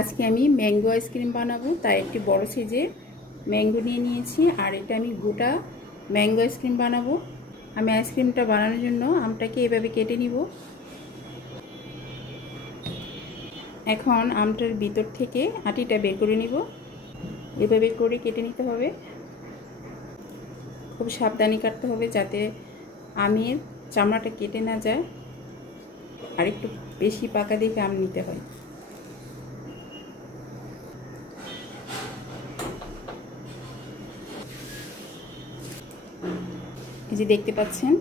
আজকে আমি mango ice cream বানাবো, তাই একটি বড় সাইজে ম্যাঙ্গো নিয়ে নিয়েছি। আর এটা আমি গোটা ম্যাঙ্গো আইসক্রিম বানাবো। আমি আইসক্রিমটা বানানোর জন্য আমটাকে এভাবে কেটে নিব। এখন আমটার ভিতর থেকে আটিটা বের করে নিব। এভাবে করে কেটে নিতে হবে। খুব সাবধানে কাটতে হবে যাতে আমের চামড়াটা কেটে না যায়। আর একটু বেশি পাকা দেখে আম নিতে হয়। এই যে দেখতে পাচ্ছেন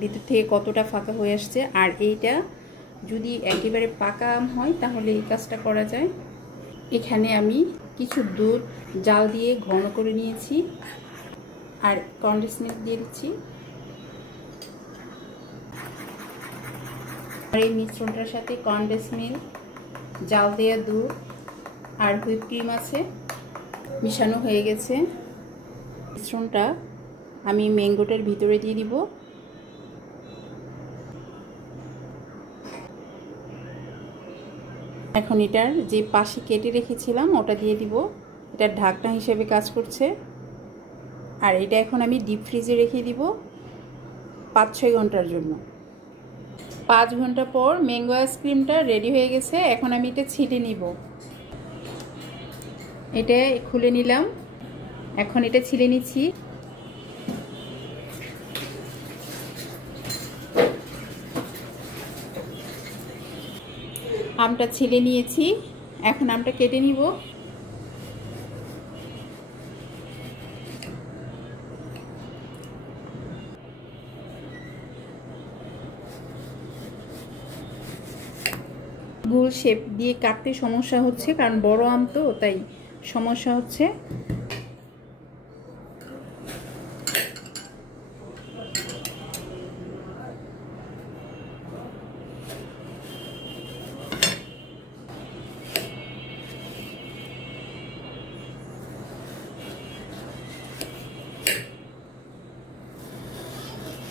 ভিতর থেকে কতটা ফাঁকা হয়ে আসছে। আর এইটা যদি একেবারে পাকা আম হয় তাহলে এই কাজটা করা যায়। এখানে আমি কিছু দুধ জাল দিয়ে ঘন করে নিয়েছি আর কনডেন্স মিল্ক দিয়ে দিচ্ছি। আর এই মিশ্রণটার সাথে কনডেন্স মিল্ক, জাল দেওয়া দুধ আর হুইপ ক্রিম আছে, মিশানো হয়ে গেছে। মিশ্রণটা আমি ম্যাঙ্গোটার ভিতরে দিয়ে দিব। এখন এটার যে পাশে কেটে রেখেছিলাম ওটা দিয়ে দিব। এটা ঢাকনা হিসেবে কাজ করছে। আর এটা এখন আমি ডিপ ফ্রিজে রেখে দিব 5-6 ঘন্টার জন্য। 5 ঘন্টা পর ম্যাঙ্গো আইসক্রিমটা রেডি হয়ে গেছে। এখন আমি এটা ছিটে নিব। এটা খুলে নিলাম। এখন এটা ছিলে নিচ্ছি। আমটা ছিলে নিয়েছি। এখন আমটা কেটে নিব। গোল শেপ দিয়ে কাটতে সমস্যা হচ্ছে, কারণ বড় আম তো, তাই সমস্যা হচ্ছে।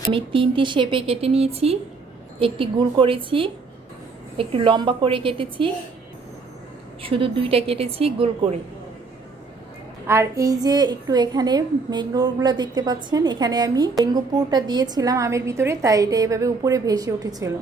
আমি 3টি শেপে কেটে নিয়েছি। একটি গোল করেছি, একটু লম্বা করে কেটেছি, শুধু 2টা কেটেছি গোল করে। আর এই যে একটু এখানে ম্যাঙ্গোগুলো দেখতে পাচ্ছেন, এখানে আমি ম্যাঙ্গো পুরটা দিয়েছিলাম আমের ভিতরে, তাই এটা এভাবে উপরে ভেসে উঠেছিল।